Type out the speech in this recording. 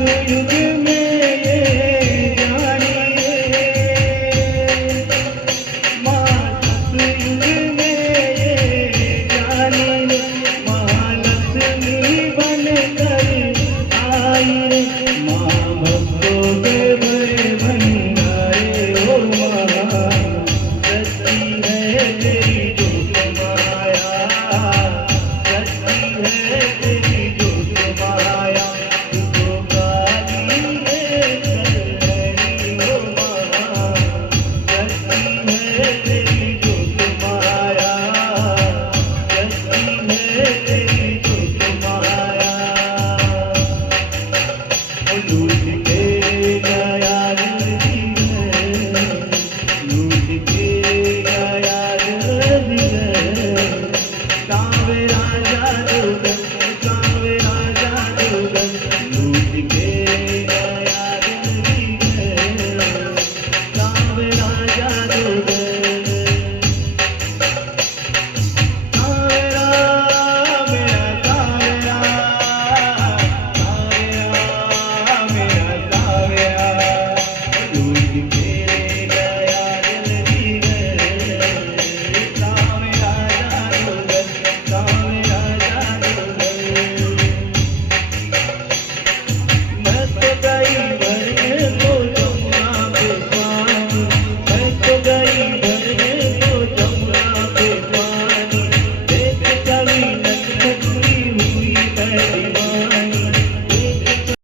युग में ये जानिए, माँ सतयुग में ये जानिए, माँ लक्ष्मी बनकर आई रे, माँ भक्तों के भय भंडारे। ओ माँ सच्ची है तेरी जोत माया, सच्ची है तेरी जोत माया, तुझको गाली है कलरी। ओ माँ सच्ची है तेरी जोत माया, सच्ची है तेरी जोत माया। ओ लूट के गया दिल, लूट के गया दिल, कावे राजा दुर्गन, कावे राजा दुर्गन, लूट के